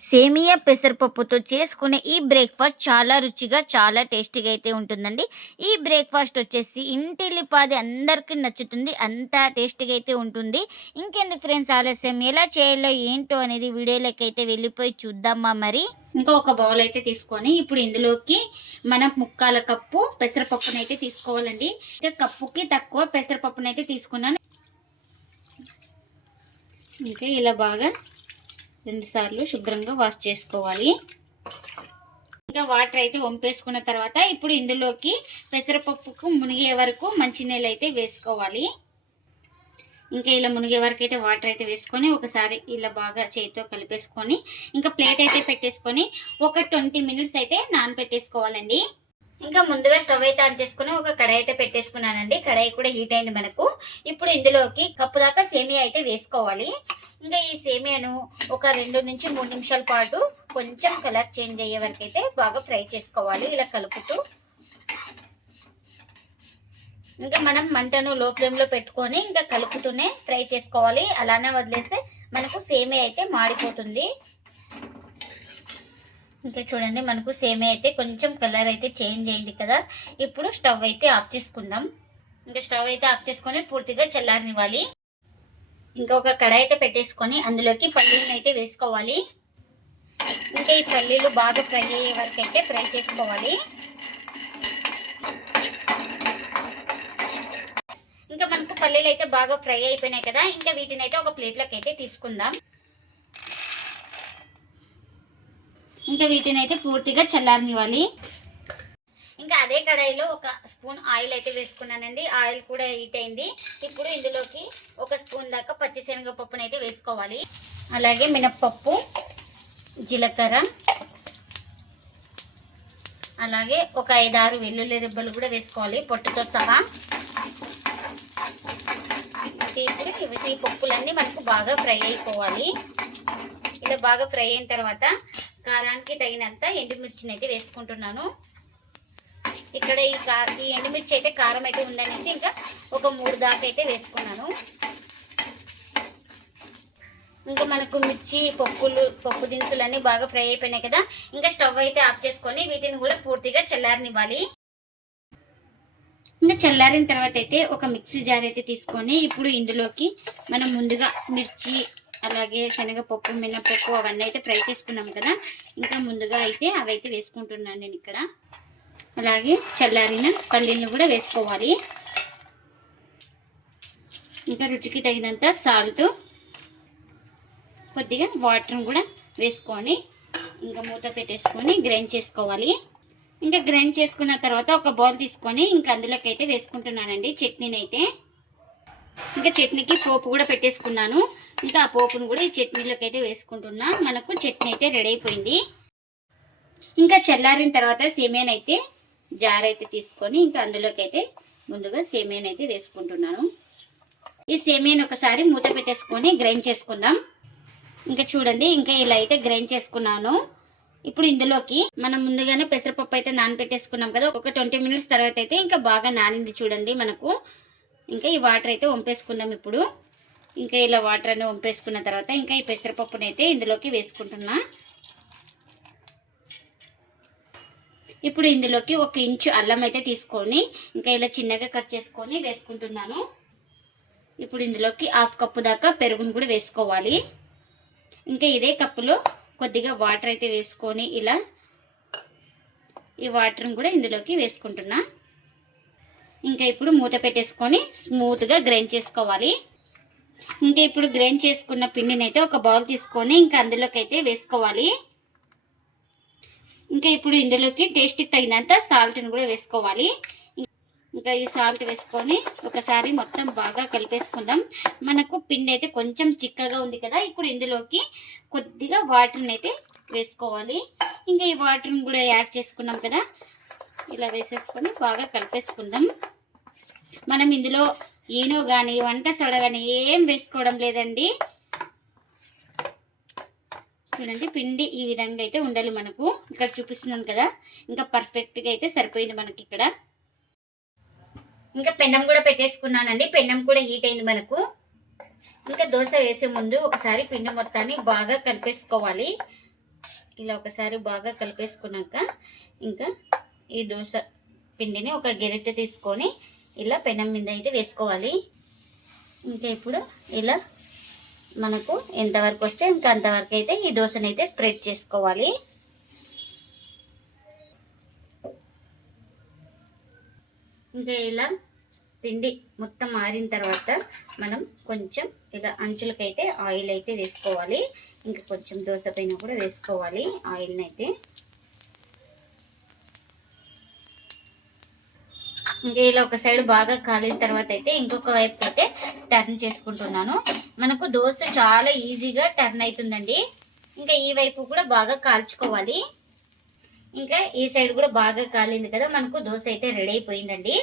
సేమియా పెసరపప్పుతో చేసుకునే ఈ బ్రేక్ఫాస్ట్ చాలా రుచిగా చాలా టేస్టీగా అయితే ఉంటుందండి. ఈ బ్రేక్ఫాస్ట్ వచ్చేసి ఇంటిల్లిపాది అందరికీ నచ్చుతుంది అంత టేస్టీగా అయితే ఉంటుంది. ఇంకెందుకు ఫ్రెండ్స్ ఆలస్యం? ఎలా చేయాలో ఏంటో అనేది వీడియోలోకి అయితే వెళ్ళిపోయి చూద్దామా మరి? ఇంకా ఒక బౌల్ అయితే తీసుకొని ఇప్పుడు ఇందులోకి మనం ముక్కాల కప్పు పెసరపప్పునైతే అయితే తీసుకోవాలండి. కప్పుకి తక్కువ పెసరపప్పునైతే తీసుకున్నాను. ఇంకా ఇలా బాగా రెండు సార్లు శుభ్రంగా వాష్ చేసుకోవాలి. ఇంకా వాటర్ అయితే వంపేసుకున్న తర్వాత ఇప్పుడు ఇందులోకి పెసరపప్పుకు మునిగే వరకు మంచినీళ్ళు అయితే వేసుకోవాలి. ఇంకా ఇలా మునిగే వరకు అయితే వాటర్ అయితే వేసుకొని ఒకసారి ఇలా బాగా చేతితో కలిపేసుకొని ఇంకా ప్లేట్ అయితే పెట్టేసుకొని ఒక ట్వంటీ మినిట్స్ అయితే నానబెట్టేసుకోవాలండి. ఇంకా ముందుగా స్టవ్ అయితే ఆన్ చేసుకుని ఒక కడాయి అయితే పెట్టేసుకున్నానండి. కడాయి కూడా హీట్ అయింది మనకు. ఇప్పుడు ఇందులోకి కప్పు దాకా సేమియా అయితే వేసుకోవాలి. ఇంకా ఈ సేమియాను ఒక రెండు నుంచి మూడు నిమిషాల పాటు కొంచెం కలర్ చేంజ్ అయ్యే వరకు అయితే బాగా ఫ్రై చేసుకోవాలి. ఇలా కలుపుతూ. ఇంకా మనం మంటను లో ఫ్లేమ్లో పెట్టుకొని ఇంకా కలుపుతూనే ఫ్రై చేసుకోవాలి. అలానే వదిలేస్తే మనకు సేమియా అయితే మాడిపోతుంది. ఇంకా చూడండి మనకు సేమ్ అయితే కొంచెం కలర్ అయితే చేంజ్ అయింది కదా. ఇప్పుడు స్టవ్ అయితే ఆఫ్ చేసుకుందాం. ఇంకా స్టవ్ అయితే ఆఫ్ చేసుకొని పూర్తిగా చల్లారనివ్వాలి. ఇంకా ఒక కడాయి అయితే పెట్టేసుకొని అందులోకి పల్లీలను అయితే వేసుకోవాలి. ఇంకా ఈ పల్లీలు బాగా ఫ్రై అయ్యే వరకు అయితే ఫ్రై చేసుకోవాలి. ఇంకా మనకు పల్లీలు అయితే బాగా ఫ్రై అయిపోయినాయి కదా ఇంకా వీటిని అయితే ఒక ప్లేట్లోకి అయితే తీసుకుందాం. ఇంకా వీటిని అయితే పూర్తిగా చల్లారనివ్వాలి. ఇంకా అదే కడాయిలో ఒక స్పూన్ ఆయిల్ అయితే వేసుకున్నానండి. ఆయిల్ కూడా హీట్ అయింది. ఇప్పుడు ఇందులోకి ఒక స్పూన్ దాకా పచ్చిశనగపప్పును అయితే వేసుకోవాలి. అలాగే మినప్పప్పు జీలకర్ర అలాగే ఒక ఐదారు వెల్లుల్లి రెబ్బలు కూడా వేసుకోవాలి. పొట్టుతో సహా. ఇప్పుడు ఇవి ఈ పప్పులన్నీ మనకు బాగా ఫ్రై అయిపోవాలి. ఇలా బాగా ఫ్రై అయిన తర్వాత కారానికి తగినంత ఎండుమిర్చిని అయితే వేసుకుంటున్నాను. ఇక్కడ ఈ కా ఈ ఎండుమిర్చి అయితే కారం అయితే ఉందనేసి ఇంకా ఒక మూడు దాకా అయితే వేసుకున్నాను. ఇంకా మనకు మిర్చి పప్పులు పప్పు దినుసులు అన్నీ బాగా ఫ్రై అయిపోయినాయి కదా. ఇంకా స్టవ్ అయితే ఆఫ్ చేసుకొని వీటిని కూడా పూర్తిగా చల్లారనివ్వాలి. ఇంకా చల్లారిన తర్వాత అయితే ఒక మిక్సీ జార్ అయితే తీసుకొని ఇప్పుడు ఇందులోకి మనం ముందుగా మిర్చి అలాగే శనగపప్పు మినపప్పు అవన్నీ అయితే ఫ్రై చేసుకున్నాం కదా. ఇంకా ముందుగా అయితే అవి అయితే వేసుకుంటున్నాను నేను ఇక్కడ. అలాగే చల్లారిన పల్లీలను కూడా వేసుకోవాలి. ఇంకా రుచికి తగినంత సాల్ట్ కొద్దిగా వాటర్ని కూడా వేసుకొని ఇంకా మూత పెట్టేసుకొని గ్రైండ్ చేసుకోవాలి. ఇంకా గ్రైండ్ చేసుకున్న తర్వాత ఒక బౌల్ తీసుకొని ఇంకా అందులోకి అయితే వేసుకుంటున్నానండి చట్నీని అయితే ఇంకా చట్నీకి పోపు కూడా పెట్టేసుకున్నాను. ఇంకా ఆ పోపును కూడా ఈ చట్నీలోకి అయితే వేసుకుంటున్నా. మనకు చట్నీ అయితే రెడీ అయిపోయింది. ఇంకా చల్లారిన తర్వాత సేమియాని అయితే జార్ అయితే తీసుకొని ఇంకా అందులోకి అయితే ముందుగా సేమియాని అయితే వేసుకుంటున్నాను. ఈ సేమియాని ఒకసారి మూత పెట్టేసుకొని గ్రైండ్ చేసుకుందాం. ఇంకా చూడండి ఇంకా ఇలా అయితే గ్రైండ్ చేసుకున్నాను. ఇప్పుడు ఇందులోకి మనం ముందుగానే పెసరపప్పు అయితే నానపెట్టేసుకున్నాం కదా ఒక ట్వంటీ మినిట్స్ తర్వాత అయితే ఇంకా బాగా నానింది చూడండి మనకు. ఇంకా ఈ వాటర్ అయితే వంపేసుకుందాం ఇప్పుడు. ఇంకా ఇలా వాటర్ అని వంపేసుకున్న తర్వాత ఇంకా ఈ పెసరపప్పుని అయితే ఇందులోకి వేసుకుంటున్నా. ఇప్పుడు ఇందులోకి ఒక ఇంచు అల్లం అయితే తీసుకొని ఇంకా ఇలా చిన్నగా కట్ చేసుకొని వేసుకుంటున్నాను. ఇప్పుడు ఇందులోకి హాఫ్ కప్పు దాకా పెరుగును కూడా వేసుకోవాలి. ఇంకా ఇదే కప్పులో కొద్దిగా వాటర్ అయితే వేసుకొని ఇలా ఈ వాటర్ని కూడా ఇందులోకి వేసుకుంటున్నా. ఇంకా ఇప్పుడు మూత పెట్టేసుకొని స్మూత్గా గ్రైండ్ చేసుకోవాలి. ఇంకా ఇప్పుడు గ్రైండ్ చేసుకున్న పిండిని అయితే ఒక బౌల్ తీసుకొని ఇంకా అందులోకి అయితే వేసుకోవాలి. ఇంకా ఇప్పుడు ఇందులోకి టేస్ట్కి తగినంత సాల్ట్ని కూడా వేసుకోవాలి. ఇంకా ఈ సాల్ట్ వేసుకొని ఒకసారి మొత్తం బాగా కలిపేసుకుందాం. మనకు పిండి అయితే కొంచెం చిక్కగా ఉంది కదా ఇప్పుడు ఇందులోకి కొద్దిగా వాటర్ని అయితే వేసుకోవాలి. ఇంకా ఈ వాటర్ని కూడా యాడ్ చేసుకున్నాం కదా ఇలా వేసేసుకొని బాగా కలిపేసుకుందాం. మనం ఇందులో ఈనో కానీ వంట సొడ కానీ ఏం వేసుకోవడం లేదండి. చూడండి పిండి ఈ విధంగా అయితే ఉండాలి మనకు. ఇక్కడ చూపిస్తున్నాను కదా ఇంకా పర్ఫెక్ట్గా అయితే సరిపోయింది మనకి ఇక్కడ. ఇంకా పెన్నం కూడా పెట్టేసుకున్నానండి. పెన్నం కూడా హీట్ అయింది మనకు. ఇంకా దోశ వేసే ముందు ఒకసారి పిండి మొత్తాన్ని బాగా కలిపేసుకోవాలి. ఇలా ఒకసారి బాగా కలిపేసుకున్నాక ఇంకా ఈ దోశ పిండిని ఒక గెరిటె తీసుకొని ఇలా పెనం మీద అయితే వేసుకోవాలి. ఇంకా ఇప్పుడు ఇలా మనకు ఎంతవరకు వస్తే ఇంకా అంతవరకు అయితే ఈ దోశని అయితే స్ప్రెడ్ చేసుకోవాలి. ఇంకా ఇలా పిండి మొత్తం ఆరిన తర్వాత మనం కొంచెం ఇలా అంచులకైతే ఆయిల్ అయితే వేసుకోవాలి. ఇంకా కొంచెం దోశ పైన కూడా వేసుకోవాలి. ఆయిల్ని అయితే ఇంకా ఇలా ఒక సైడ్ బాగా కాలిన తర్వాత అయితే ఇంకొక వైపు అయితే టర్న్ చేసుకుంటున్నాను. మనకు దోశ చాలా ఈజీగా టర్న్ అవుతుందండి. ఇంకా ఈ వైపు కూడా బాగా కాల్చుకోవాలి. ఇంకా ఈ సైడ్ కూడా బాగా కాలింది కదా మనకు దోశ అయితే రెడీ అయిపోయిందండి.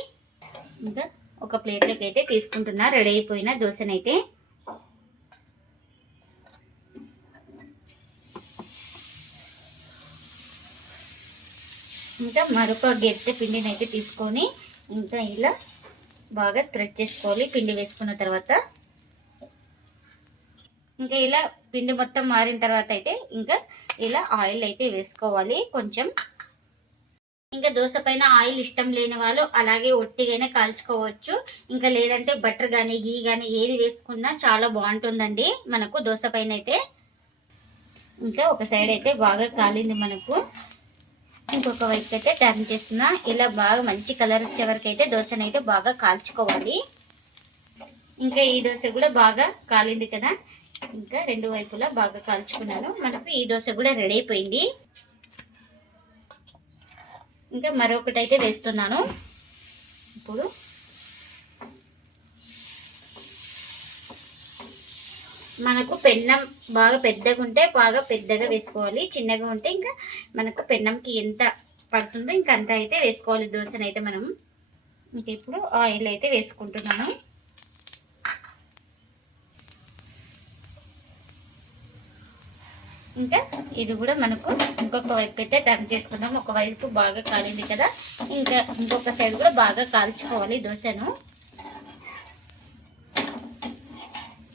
ఇంకా ఒక ప్లేట్లోకి అయితే తీసుకుంటున్నా రెడీ అయిపోయిన దోశనైతే. ఇంకా మరొక గెట్టె పిండిని అయితే తీసుకొని ఇంకా ఇలా బాగా స్ప్రెడ్ చేసుకోవాలి. పిండి వేసుకున్న తర్వాత ఇంకా ఇలా పిండి మొత్తం మారిన తర్వాత అయితే ఇంకా ఇలా ఆయిల్ అయితే వేసుకోవాలి. కొంచెం ఇంకా దోశ పైన ఆయిల్ ఇష్టం లేని వాళ్ళు అలాగే ఒట్టిగానే కాల్చుకోవచ్చు. ఇంకా లేదంటే బటర్ కానీ గీ కానీ ఏది వేసుకున్నా చాలా బాగుంటుందండి మనకు దోశ పైన అయితే. ఇంకా ఒక సైడ్ అయితే బాగా కాలింది మనకు. ఇంకొక వైపు అయితే టర్న్ చేస్తున్నా. ఇలా బాగా మంచి కలర్ వచ్చే వరకు అయితే దోశని అయితే బాగా కాల్చుకోవాలి. ఇంకా ఈ దోశ కూడా బాగా కాలింది కదా. ఇంకా రెండు వైపులా బాగా కాల్చుకున్నాను. మనకు ఈ దోశ కూడా రెడీ అయిపోయింది. ఇంకా మరొకటి అయితే వేస్తున్నాను. ఇప్పుడు మనకు పెన్నం బాగా పెద్దగా ఉంటే బాగా పెద్దగా వేసుకోవాలి. చిన్నగా ఉంటే ఇంకా మనకు పెన్నంకి ఎంత పడుతుందో ఇంకా అంత అయితే వేసుకోవాలి. దోశను అయితే మనం ఇంక ఇప్పుడు ఆయిల్ అయితే వేసుకుంటున్నాను. ఇంకా ఇది కూడా మనకు ఇంకొక వైపు అయితే టర్న్ చేసుకుందాం ఒక వైపు బాగా కాలింది కదా. ఇంకా ఇంకొక సైడ్ కూడా బాగా కాల్చుకోవాలి దోశను.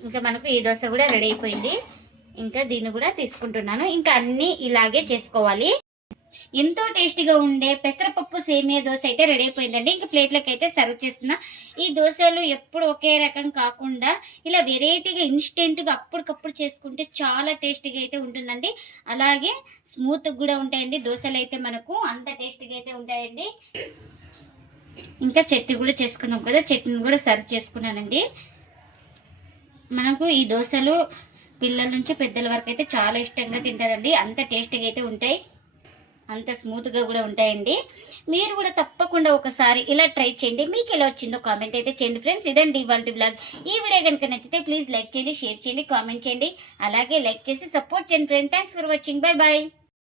ఇంకా మనకు ఈ దోశ కూడా రెడీ అయిపోయింది. ఇంకా దీన్ని కూడా తీసుకుంటున్నాను. ఇంకా అన్నీ ఇలాగే చేసుకోవాలి. ఎంతో టేస్టీగా ఉండే పెసరపప్పు సేమియా దోశ అయితే రెడీ అయిపోయిందండి. ఇంకా ప్లేట్లోకి అయితే సర్వ్ చేస్తున్నా. ఈ దోశలు ఎప్పుడు ఒకే రకం కాకుండా ఇలా వెరైటీగా ఇన్స్టెంట్గా అప్పటికప్పుడు చేసుకుంటే చాలా టేస్టీగా అయితే ఉంటుందండి. అలాగే స్మూత్గా కూడా ఉంటాయండి దోశలు అయితే మనకు. అంత టేస్టీగా అయితే ఉంటాయండి. ఇంకా చట్నీ కూడా చేసుకున్నాం కదా. చట్నీ కూడా సర్వ్ చేసుకున్నానండి. మనకు ఈ దోశలు పిల్లల నుంచి పెద్దల వరకు అయితే చాలా ఇష్టంగా తింటారండి. అంత టేస్టీగా అయితే ఉంటాయి. అంత స్మూత్గా కూడా ఉంటాయండి. మీరు కూడా తప్పకుండా ఒకసారి ఇలా ట్రై చేయండి. మీకు ఎలా వచ్చిందో కామెంట్ అయితే చేయండి ఫ్రెండ్స్. ఇదండి ఇవాళ బ్లాగ్. ఈ వీడియో కనుక నచ్చితే ప్లీజ్ లైక్ చేయండి షేర్ చేయండి కామెంట్ చేయండి. అలాగే లైక్ చేసి సపోర్ట్ చేయండి friends. Thanks for watching bye bye